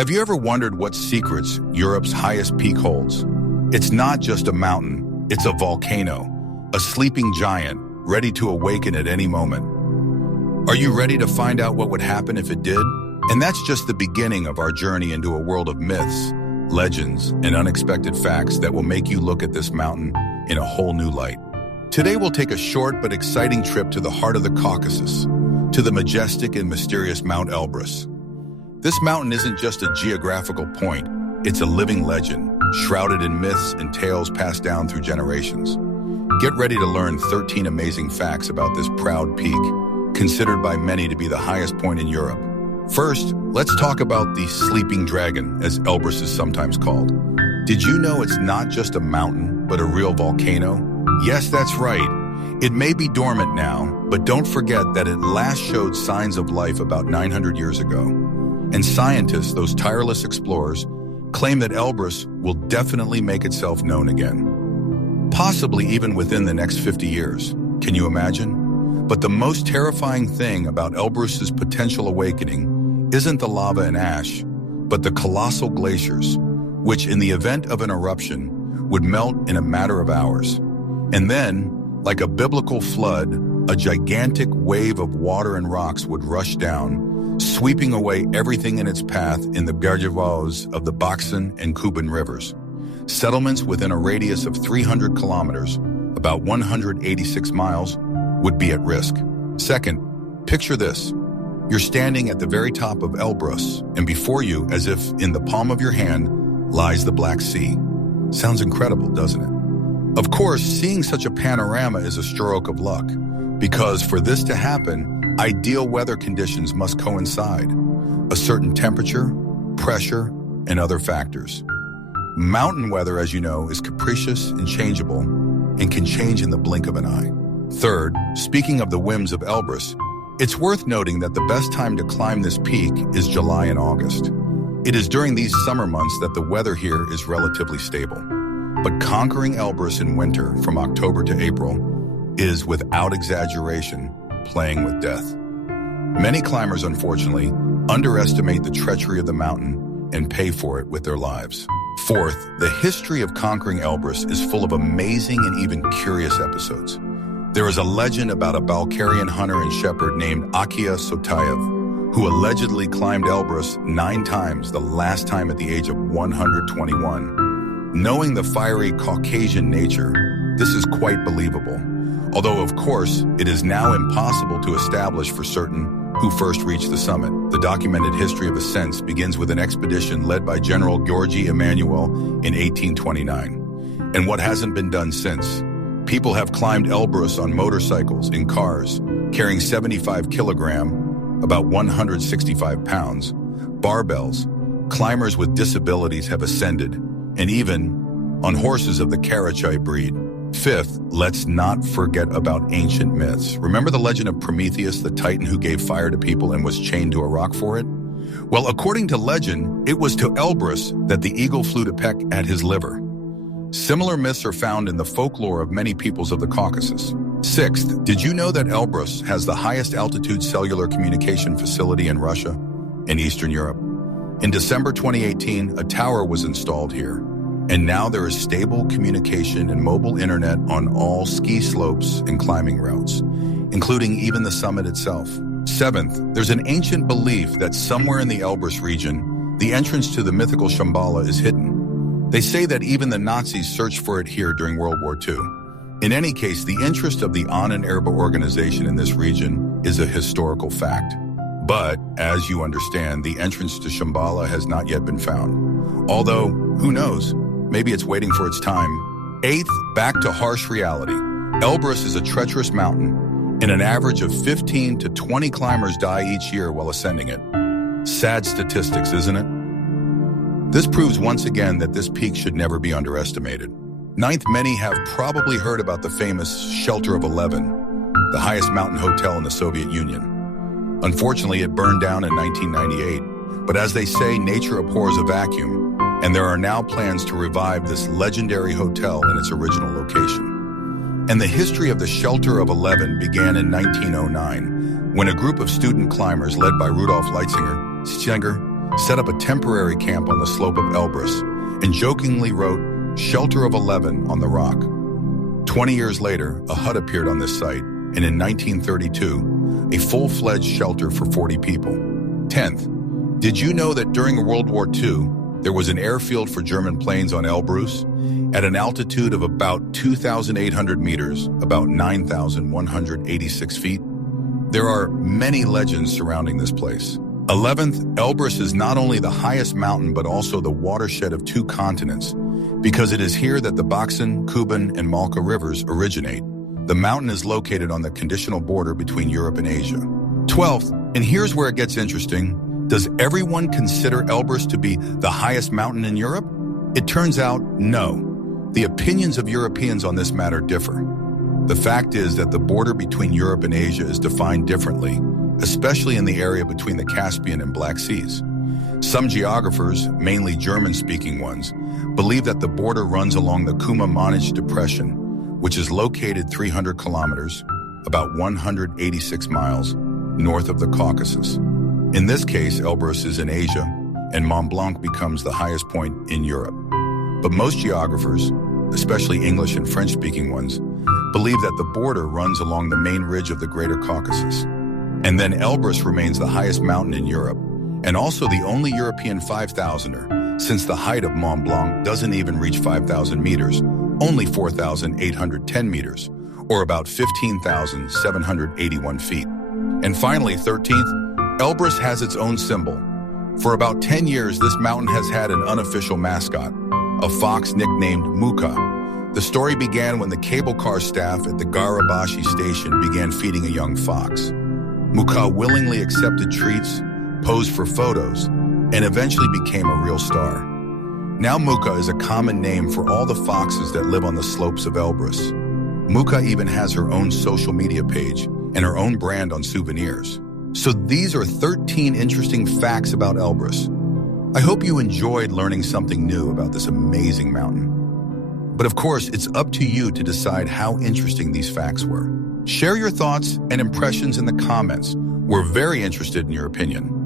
Have you ever wondered what secrets Europe's highest peak holds? It's not just a mountain, it's a volcano, a sleeping giant ready to awaken at any moment. Are you ready to find out what would happen if it did? And that's just the beginning of our journey into a world of myths, legends, and unexpected facts that will make you look at this mountain in a whole new light. Today we'll take a short but exciting trip to the heart of the Caucasus, to the majestic and mysterious Mount Elbrus. This mountain isn't just a geographical point, it's a living legend, shrouded in myths and tales passed down through generations. Get ready to learn 13 amazing facts about this proud peak, considered by many to be the highest point in Europe. First, let's talk about the sleeping dragon, as Elbrus is sometimes called. Did you know it's not just a mountain, but a real volcano? Yes, that's right. It may be dormant now, but don't forget that it last showed signs of life about 900 years ago. And scientists, those tireless explorers, claim that Elbrus will definitely make itself known again. Possibly even within the next 50 years. Can you imagine? But the most terrifying thing about Elbrus's potential awakening isn't the lava and ash, but the colossal glaciers, which in the event of an eruption would melt in a matter of hours. And then, like a biblical flood, a gigantic wave of water and rocks would rush down, sweeping away everything in its path in the Garjavos of the Baksan and Kuban rivers. Settlements within a radius of 300 kilometers, about 186 miles, would be at risk. Second, picture this. You're standing at the very top of Elbrus, and before you, as if in the palm of your hand, lies the Black Sea. Sounds incredible, doesn't it? Of course, seeing such a panorama is a stroke of luck, because for this to happen, ideal weather conditions must coincide. A certain temperature, pressure, and other factors. Mountain weather, as you know, is capricious and changeable and can change in the blink of an eye. Third, speaking of the whims of Elbrus, it's worth noting that the best time to climb this peak is July and August. It is during these summer months that the weather here is relatively stable. But conquering Elbrus in winter from October to April is, without exaggeration, playing with death. Many climbers, unfortunately, underestimate the treachery of the mountain and pay for it with their lives. Fourth, the history of conquering Elbrus is full of amazing and even curious episodes. There is a legend about a Balkarian hunter and shepherd named Akia Sotayev, who allegedly climbed Elbrus 9 times, the last time at the age of 121. Knowing the fiery Caucasian nature, this is quite believable. Although, of course, it is now impossible to establish for certain who first reached the summit. The documented history of ascents begins with an expedition led by General Georgy Emanuel in 1829. And what hasn't been done since? People have climbed Elbrus on motorcycles, in cars, carrying 75 kilogram, about 165 pounds, barbells. Climbers with disabilities have ascended, and even on horses of the Karachay breed. Fifth, let's not forget about ancient myths. Remember the legend of Prometheus, the titan who gave fire to people and was chained to a rock for it? Well, according to legend, it was to Elbrus that the eagle flew to peck at his liver. Similar myths are found in the folklore of many peoples of the Caucasus. Sixth, did you know that Elbrus has the highest altitude cellular communication facility in Russia and Eastern Europe? In December 2018, a tower was installed here. And now there is stable communication and mobile internet on all ski slopes and climbing routes, including even the summit itself. Seventh, there's an ancient belief that somewhere in the Elbrus region, the entrance to the mythical Shambhala is hidden. They say that even the Nazis searched for it here during World War II. In any case, the interest of the Anan Erba organization in this region is a historical fact. But, as you understand, the entrance to Shambhala has not yet been found. Although, who knows? Maybe it's waiting for its time. Eighth, back to harsh reality. Elbrus is a treacherous mountain, and an average of 15 to 20 climbers die each year while ascending it. Sad statistics, isn't it? This proves once again that this peak should never be underestimated. Ninth, many have probably heard about the famous Shelter of 11, the highest mountain hotel in the Soviet Union. Unfortunately, it burned down in 1998, but as they say, nature abhors a vacuum. And there are now plans to revive this legendary hotel in its original location. And the history of the Shelter of 11 began in 1909, when a group of student climbers led by Rudolf Leitzinger set up a temporary camp on the slope of Elbrus, and jokingly wrote, "Shelter of 11" on the rock. 20 years later, a hut appeared on this site, and in 1932, a full-fledged shelter for 40 people. 10th, did you know that during World War II, there was an airfield for German planes on Elbrus at an altitude of about 2,800 meters, about 9,186 feet? There are many legends surrounding this place. 11th, Elbrus is not only the highest mountain but also the watershed of two continents, because it is here that the Baksan, Kuban, and Malka rivers originate. The mountain is located on the conditional border between Europe and Asia. 12th, and here's where it gets interesting, does everyone consider Elbrus to be the highest mountain in Europe? It turns out, no. The opinions of Europeans on this matter differ. The fact is that the border between Europe and Asia is defined differently, especially in the area between the Caspian and Black Seas. Some geographers, mainly German-speaking ones, believe that the border runs along the Kuma-Manich Depression, which is located 300 kilometers, about 186 miles, north of the Caucasus. In this case, Elbrus is in Asia, and Mont Blanc becomes the highest point in Europe. But most geographers, especially English and French-speaking ones, believe that the border runs along the main ridge of the Greater Caucasus. And then Elbrus remains the highest mountain in Europe, and also the only European 5,000er, since the height of Mont Blanc doesn't even reach 5,000 meters, only 4,810 meters, or about 15,781 feet. And finally, 13th, Elbrus has its own symbol. For about 10 years, this mountain has had an unofficial mascot, a fox nicknamed Muka. The story began when the cable car staff at the Garabashi station began feeding a young fox. Muka willingly accepted treats, posed for photos, and eventually became a real star. Now Muka is a common name for all the foxes that live on the slopes of Elbrus. Muka even has her own social media page and her own brand on souvenirs. So these are 13 interesting facts about Elbrus. I hope you enjoyed learning something new about this amazing mountain. But of course, it's up to you to decide how interesting these facts were. Share your thoughts and impressions in the comments. We're very interested in your opinion.